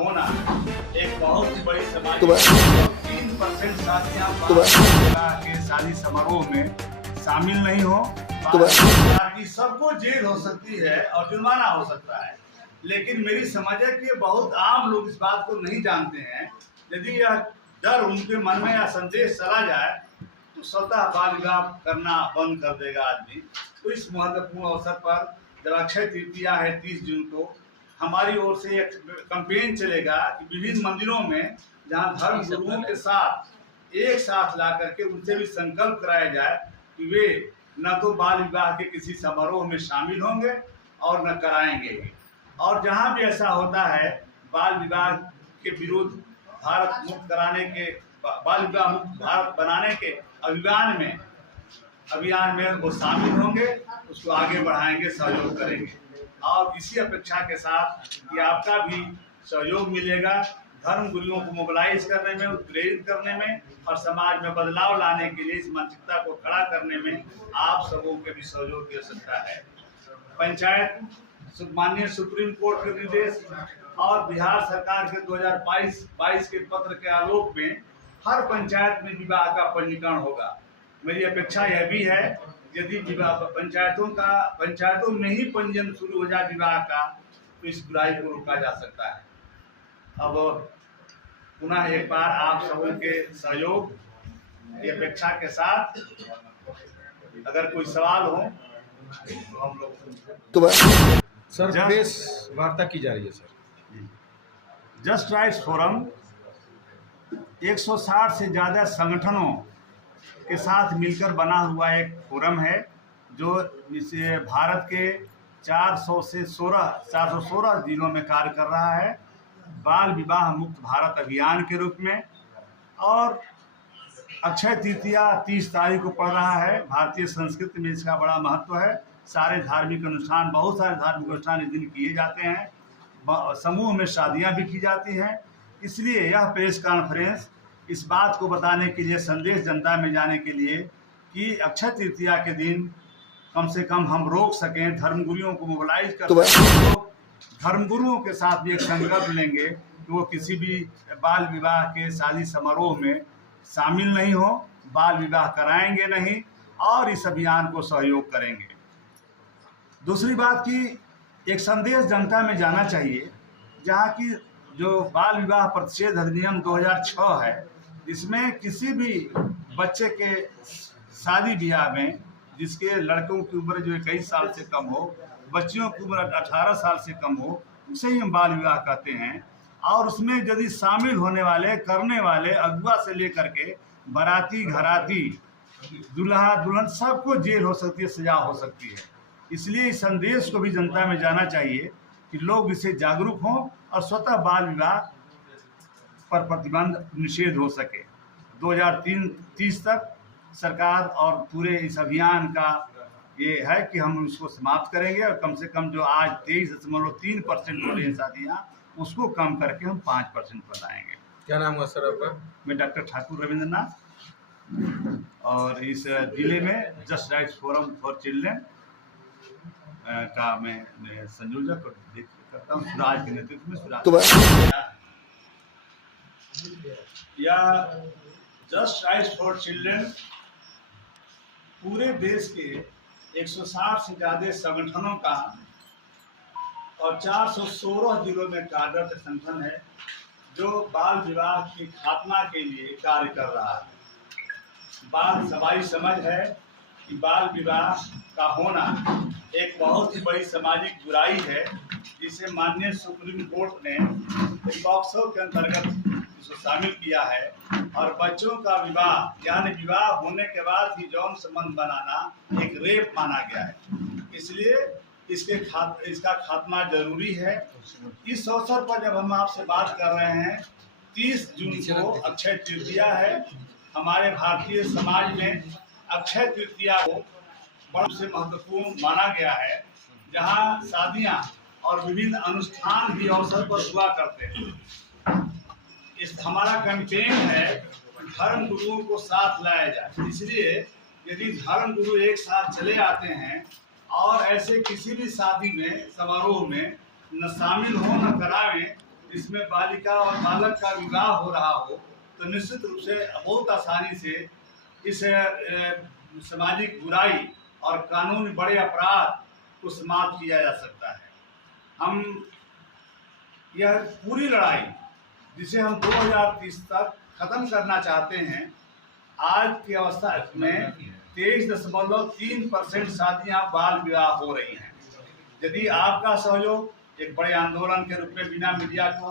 होना एक बहुत ही बड़ी सामाजिक 3% शादियां के शादी समारोह में शामिल नहीं हो ताकि सबको जेल हो सकती है और जुर्माना हो सकता है। लेकिन मेरी समझ है कि बहुत आम लोग इस बात को नहीं जानते हैं। यदि यह डर उनके मन में या संदेश चला जाए तो स्वतः बाल विवाह करना बंद कर देगा आदमी। तो इस महत्वपूर्ण अवसर पर जब अक्षय तृतीया है 30 जून को, हमारी ओर से एक कैंपेन चलेगा कि विभिन्न मंदिरों में जहां धर्म गुरुओं के साथ एक साथ ला करके उनसे भी संकल्प कराया जाए कि वे न तो बाल विवाह के किसी समारोह में शामिल होंगे और न कराएंगे। और जहां भी ऐसा होता है बाल विवाह के विरुद्ध भारत मुक्त कराने के, बाल विवाह मुक्त भारत बनाने के अभियान में वो शामिल होंगे, उसको आगे बढ़ाएंगे, सहयोग करेंगे। और इसी अपेक्षा के साथ कि आपका भी सहयोग मिलेगा धर्म गुरुओं को मोबिलाइज करने में, उत्प्रेरित करने में और समाज में बदलाव लाने के लिए इस मानसिकता को खड़ा करने में आप सबों के भी सहयोग की आवश्यकता है। पंचायत माननीय सुप्रीम कोर्ट के निर्देश और बिहार सरकार के 2022 के पत्र के आलोक में हर पंचायत में विवाह का पंजीकरण होगा। मेरी अपेक्षा यह भी है यदि विवाह पंचायतों में ही पंजीयन शुरू हो जाए विवाह का तो इस बुराई को रोका जा सकता है। अब पुनः एक बार आप सबों के सहयोग की अपेक्षा के साथ अगर कोई सवाल हो तो हम लोग सर प्रेस वार्ता की जा रही है। सर जस्ट राइट्स फोरम 160 से ज़्यादा संगठनों के साथ मिलकर बना हुआ एक फोरम है जो इसे भारत के 416 जिलों में कार्य कर रहा है बाल विवाह मुक्त भारत अभियान के रूप में। और अक्षय तृतीया 30 तारीख को पड़ रहा है। भारतीय संस्कृति में इसका बड़ा महत्व है। सारे धार्मिक अनुष्ठान, बहुत सारे धार्मिक अनुष्ठान इस दिन किए जाते हैं। समूह में शादियां भी की जाती हैं। इसलिए यह प्रेस कॉन्फ्रेंस इस बात को बताने के लिए, संदेश जनता में जाने के लिए कि अक्षय तृतीया के दिन कम से कम हम रोक सकें, धर्मगुरुओं को मोबिलाइज कर सकें। धर्मगुरुओं के साथ भी एक संकल्प लेंगे कि वो किसी भी बाल विवाह के शादी समारोह में शामिल नहीं हो, बाल विवाह कराएंगे नहीं और इस अभियान को सहयोग करेंगे। दूसरी बात कि एक संदेश जनता में जाना चाहिए जहाँ की जो बाल विवाह प्रतिषेध अधिनियम 2006 है, जिसमें किसी भी बच्चे के शादी ब्याह में जिसके लड़कों की उम्र जो 21 साल से कम हो, बच्चियों की उम्र 18 साल से कम हो, उसे ही हम बाल विवाह कहते हैं। और उसमें यदि शामिल होने वाले, करने वाले अगुआ से लेकर के बाराती, घराती, दूल्हा दुल्हन सबको जेल हो सकती है, सजा हो सकती है। इसलिए इस संदेश को भी जनता में जाना चाहिए कि लोग इससे जागरूक हों और स्वतः बाल विवाह पर प्रतिबंध निषेध हो सके। 2030 तक सरकार और पूरे इस अभियान का ये है कि हम उसको समाप्त करेंगे और कम से कम जो आज 23.3% हो रही है शादियाँ, उसको कम करके हम 5% पर लाएंगे। क्या नाम हुआ सर आपका? मैं डॉक्टर ठाकुर रविंद्रनाथ और इस जिले में just rights forum for children का मैं संयोजक और करता हूँ सुराज के नेतृत्व में। सुराज या जस्ट राइट्स फॉर चिल्ड्रेन पूरे देश के 160 से ज़्यादा संगठनों का और 416 जिलों में कार्यरत संगठन है जो बाल विवाह की खात्मा के लिए कार्य कर रहा है। बात सवाई समझ है कि बाल विवाह का होना एक बहुत ही बड़ी सामाजिक बुराई है, जिसे माननीय सुप्रीम कोर्ट ने पॉक्सो के अंतर्गत इसको शामिल किया है। और बच्चों का विवाह यानी विवाह होने के बाद ही यौन संबंध बनाना एक रेप माना गया है। इसलिए इसका खात्मा जरूरी है। इस अवसर पर जब हम आपसे बात कर रहे हैं, 30 जून को अक्षय तृतीया है। हमारे भारतीय समाज में अक्षय तृतीया को बड़ा से महत्वपूर्ण माना गया है, जहां शादियां और विभिन्न अनुष्ठान भी अवसर पर हुआ करते हैं। इस हमारा कैंपेन है धर्म गुरुओं को साथ लाया जाए। इसलिए यदि धर्म गुरु एक साथ चले आते हैं और ऐसे किसी भी शादी में, समारोह में न शामिल हो, न करावें, इसमें बालिका और बालक का विवाह हो रहा हो तो निश्चित रूप से बहुत आसानी से इस सामाजिक बुराई और कानूनी बड़े अपराध को समाप्त किया जा सकता है। हम यह पूरी लड़ाई जिसे हम 2030 तक खत्म करना चाहते हैं, आज की अवस्था में 23.3% शादियां बाल विवाह हो रही हैं। यदि आपका सहयोग एक बड़े आंदोलन के रूप में बिना मीडिया को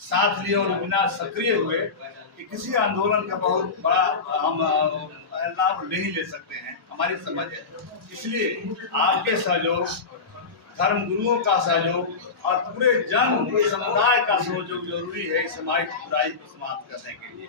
साथ लिए और बिना सक्रिय हुए कि किसी आंदोलन का बहुत बड़ा हम लाभ नहीं ले सकते हैं, हमारी समझ है। इसलिए आपके सहयोग, धर्मगुरुओं का सहयोग और पूरे जन समुदाय का सहयोग जरूरी है इस सामाजिक बुराई को समाप्त करने के लिए।